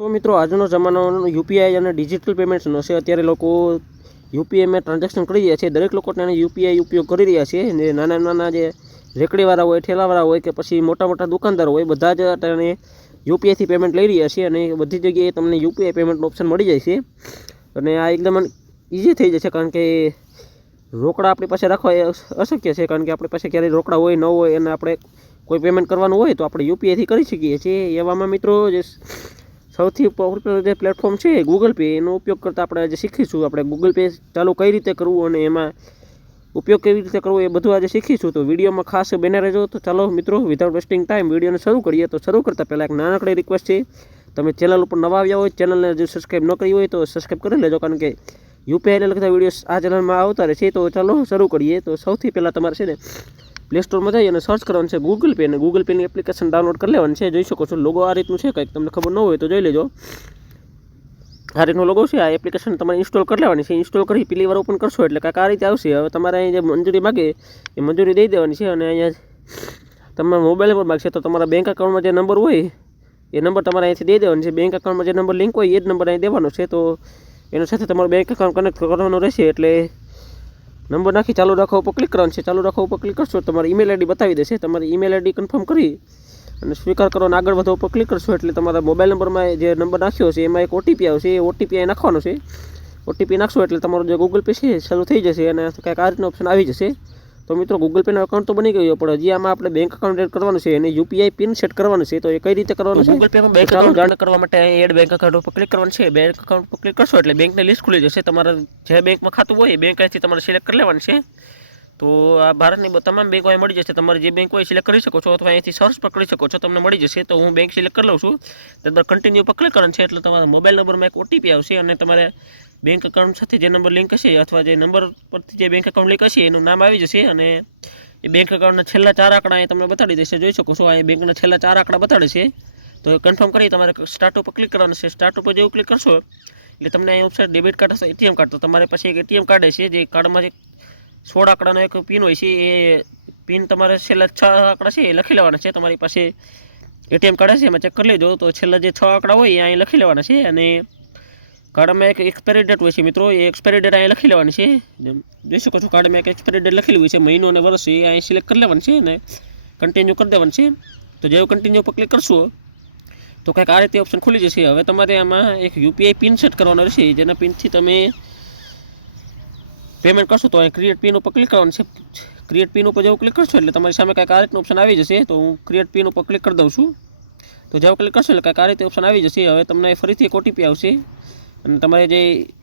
તો મિત્રો આજનો જમાનો યુપીઆઈ અને ડિજિટલ પેમેન્ટ્સનો છે। અત્યારે લોકો યુપીઆઈમાં ટ્રાન્ઝેક્શન કરી રહ્યા છે। દરેક લોકો તેને યુપીઆઈ ઉપયોગ કરી રહ્યા છે। ને નાના નાના જે રેકડીવાળા હોય, ઠેલાવાળા હોય કે પછી મોટા મોટા દુકાનદારો હોય, બધા જ તેને યુપીઆઈથી પેમેન્ટ લઈ રહ્યા છે। અને બધી જગ્યાએ તમને યુપીઆઈ પેમેન્ટનો ઓપ્શન મળી જાય છે। અને આ એકદમ ઇઝી થઈ જશે, કારણ કે રોકડા આપણી પાસે રાખવા એ અશક્ય છે, કારણ કે આપણી પાસે ક્યારેય રોકડા હોય ન હોય અને આપણે કોઈ પેમેન્ટ કરવાનું હોય તો આપણે યુપીઆઈથી કરી શકીએ છીએ। એવામાં મિત્રો જે સૌથી પોપ્યુલર જે પ્લેટફોર્મ છે ગૂગલ પે, એનો ઉપયોગ કરતાં આપણે આજે શીખીશું। આપણે ગૂગલ પે ચાલુ કઈ રીતે કરવું અને એમાં ઉપયોગ કેવી રીતે કરવો એ બધું આજે શીખીશું। તો વિડીયોમાં ખાસ બને રહેજો। તો ચાલો મિત્રો, વિધાઉટ વેસ્ટિંગ ટાઈમ વિડીયોને શરૂ કરીએ। તો શરૂ કરતાં પહેલાં એક નાનકડી રિક્વેસ્ટ છે, તમે ચેનલ ઉપર નવા આવ્યા હોય, ચેનલને હજુ સબસ્ક્રાઈબ ન કરી હોય તો સબસ્ક્રાઈબ કરી લેજો, કારણ કે યુપીઆઈને લગતા વિડીયોઝ આ ચેનલમાં આવતા રહે છે। તો ચાલો શરૂ કરીએ। તો સૌથી પહેલાં તમારે છે ને પ્લે સ્ટોરમાં જઈ અને સર્ચ કરવાનું છે ગૂગલ પે, અને ગૂગલ પેની એપ્લિકેશન ડાઉનલોડ કરી લેવાની છે। જોઈ શકો છો લોગો આ રીતનું છે, કંઈક તમને ખબર ન હોય તો જોઈ લેજો। આ રીતનો લોગો છે। આ એપ્લિકેશન તમારે ઇન્સ્ટોલ કરી લેવાની છે। ઇન્સ્ટોલ કરી પહેલી વાર ઓપન કરશો એટલે કાંઈક આ રીતે આવશે। હવે તમારે અહીં જે મંજૂરી માગે એ મંજૂરી દઈ દેવાની છે, અને અહીંયા તમારા મોબાઈલ નંબર માગશે તો તમારા બેંક એકાઉન્ટમાં જે નંબર હોય એ નંબર તમારે અહીંથી દઈ દેવાનો છે। બેંક એકાઉન્ટમાં જે નંબર લિંક હોય એ જ નંબર અહીં દેવાનો છે। તો એની સાથે તમારું બેંક એકાઉન્ટ કનેક્ટ કરવાનું રહેશે। એટલે નંબર નાખી ચાલુ રાખવા ઉપર ક્લિક કરવાનું છે। ચાલુ રાખવા ઉપર ક્લિક કરશો તમારી ઈમેલ આઈડી બતાવી દેશે। તમારી ઈમેલ આઈડી કન્ફર્મ કરી અને સ્વીકાર કરો અને આગળ વધો ઉપર ક્લિક કરશો એટલે તમારા મોબાઈલ નંબરમાં જે નંબર નાખ્યો છે એમાં એક ઓટીપી આવશે। એ ઓટીપી અહીં નાખવાનો છે। ઓટીપી નાખશો એટલે તમારું જે ગૂગલ પે છે ચાલુ થઈ જશે અને કંઈક આ રીતનો ઓપ્શન આવી જશે। તો મિત્રો, ગૂગલ પેનો એકાઉન્ટ તો બની ગયો, પણ હજી આમાં આપણે બેંક એકાઉન્ટ એડ કરવાનું છે અને યુપીઆઈ પિન સેટ કરવાનું છે। તો એ કઈ રીતે કરવાનું છે? ગૂગલ પેમાં બેંક એકાઉન્ટ જાણ કરવા માટે એડ બેંક એકાઉન્ટ ઉપર ક્લિક કરવાનું છે। બેંક એકાઉન્ટ પર ક્લિક કરશો એટલે બેંકની લિસ્ટ ખુલી જશે। તમારા જે બેંકમાં ખાતું હોય એ બેંક અહીંથી તમારે સિલેક્ટ કરી લેવાનું છે। તો આ ભારતની તમામ બેંકો અહીં મળી જશે। તમારે જે બેંક હોય સિલેક્ટ કરી શકો છો, અથવા અહીંથી સર્ચ પર કરી શકો છો, તમને મળી જશે। તો હું બેંક સિલેક્ટ કરી લઉં છું। ત્યારબાદ કન્ટિન્યુ પર ક્લિક કરવાનું છે એટલે તમારા મોબાઈલ નંબરમાં એક ઓટીપી આવશે અને તમારે બેંક એકાઉન્ટ સાથે જે નંબર લિંક હશે અથવા જે નંબર પરથી જે બેંક એકાઉન્ટ લિંક હશે એનું નામ આવી જશે, અને એ બેંક એકાઉન્ટના છેલ્લા 4 આંકડા અહીં તમને બતાડી દેશે। જોઈ શકો છો અહીં બેંકના છેલ્લા 4 આંકડા બતાડે છે। તો એ કન્ફર્મ કરી તમારે સ્ટાર્ટ ઉપર ક્લિક કરવાનું છે। સ્ટાર્ટ ઉપર જેવું ક્લિક કરશો એટલે તમને અહીં ઓપ્શન ડેબિટ કાર્ડ હશે, એટીએમ કાર્ડ। તો તમારી પાસે એક એટીએમ કાર્ડ હશે, જે કાર્ડમાં જે 16 આંકડાનો એક પિન હોય છે, એ પિન તમારે છેલ્લા 6 આંકડા છે એ લખી લેવાના છે। તમારી પાસે એટીએમ કાર્ડ હશે એમાં ચેક કરી લેજો, તો છેલ્લા જે 6 આંકડા હોય એ અહીં લખી લેવાના છે। અને કાર્ડમાં એક એક્સપાયરી ડેટ હોય છે મિત્રો, એ એક્સપાયરી ડેટ અહીં લખી લેવાની છે। જોઈ શકો છો કાર્ડમાં એક એક્સપાયરી ડેટ લખેલી હોય છે, મહિનો અને વર્ષ, એ અહીં સિલેક્ટ કરી લેવાનું છે અને કન્ટિન્યુ કરી દેવાનું છે। તો જેવું કન્ટિન્યુ પર ક્લિક કરશો તો કંઈક આ રીતે ઓપ્શન ખુલી જશે। હવે તમારે આમાં એક યુપીઆઈ પિન સેટ કરવાનો રહેશે, જેના પિનથી તમે પેમેન્ટ કરશો। તો અહીં ક્રિએટ પિન ઉપર ક્લિક કરવાનું છે। ક્રિએટ પિન ઉપર જેવું ક્લિક કરશો એટલે તમારી સામે કંઈક આ રીતનું ઓપ્શન આવી જશે। તો હું ક્રિએટ પિન ઉપર ક્લિક કરી દઉં છું। તો જેવું ક્લિક કરશો એટલે કંઈક આ રીતે ઓપ્શન આવી જશે। હવે તમને ફરીથી એક ઓટીપી આવશે અને તમારે જે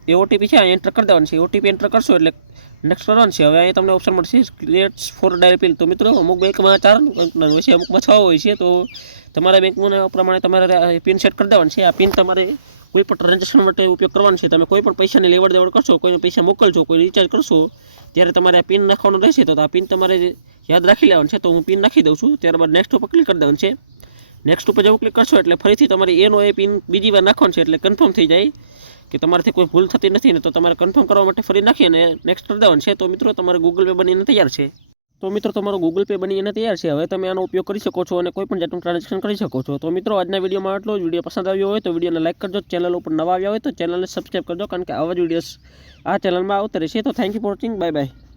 એ ઓટીપી છે અહીં એન્ટર કરી દેવાનું છે। ઓટીપી એન્ટર કરશો એટલે નેક્સ્ટ કરવાનું છે। હવે અહીં તમને ઓપ્શન મળશે ક્રિએટ ફોર ડાયરેક્ટ પિન। તો મિત્રો, અમુક બેંકમાં 4 અંકના હોય છે, અમુકમાં 6 હોય છે। તો તમારા બેંકના પ્રમાણે તમારે પિન સેટ કરી દેવાનું છે। આ પિન તમારે કોઈ પણ ટ્રાન્ઝેક્શન માટે ઉપયોગ કરવાનું છે। તમે કોઈ પણ પૈસાની લેવડ દેવડ કરશો, કોઈને પૈસા મોકલશો, કોઈ રિચાર્જ કરશો, ત્યારે તમારે આ પિન નાખવાનું રહેશે। તો આ પિન તમારે યાદ રાખી લેવાનું છે। તો હું પિન નાખી દઉં છું। ત્યારબાદ નેક્સ્ટ ઉપર ક્લિક કરી દેવાનું છે। નેક્સ્ટ ઉપર જેવું ક્લિક કરશો એટલે ફરીથી તમારે એનો એ પિન બીજી વાર નાખવાનું છે, એટલે કન્ફર્મ થઈ જાય કે તમારાથી કોઈ ભૂલ થતી નથી ને। તો તમારે કન્ફર્મ કરવા માટે ફરી નાખી અને નેક્સ્ટ કરી દેવાનું છે। તો મિત્રો, તમારે ગૂગલ પે બનીને તૈયાર છે। તો મિત્રો, તમારો ગૂગલ પે બનીને તૈયાર છે। હવે તમે આનો ઉપયોગ કરી શકો છો અને કોઈ પણ જાતનું ટ્રાન્ઝેક્શન કરી શકો છો। તો મિત્રો, આજના વિડીયોમાં આટલો જ। વિડીયો પસંદ આવ્યો હોય તો વિડીયોને લાઈક કરજો। ચેનલ ઉપર નવા આવ્યા હોય તો ચેનલને સબસ્ક્રાઈબ કરજો, કારણ કે આવા જ વિડીયોઝ આ ચેનલમાં આવતા રહેશે। તો thank you for watching. Bye bye.